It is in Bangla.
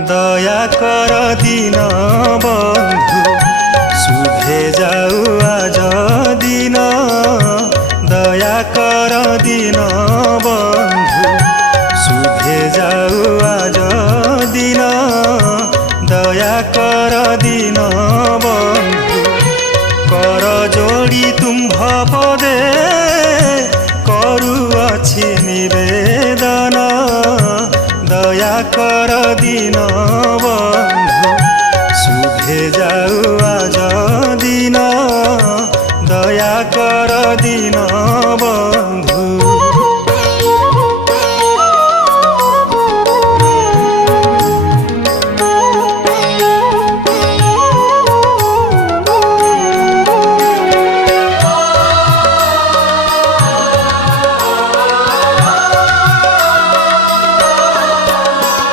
দয়া কর দিন বন্ধু শুভে যাও আজ দিন দয়া কর দিন বন্ধু শুভে যাও আজ দিন দয়া কর দিন বন্ধু কর যোড়ি তুম্ভ পদে করুଅছি নিবেদন দয়া কর দিন বন্ধু শুভে যাও আজ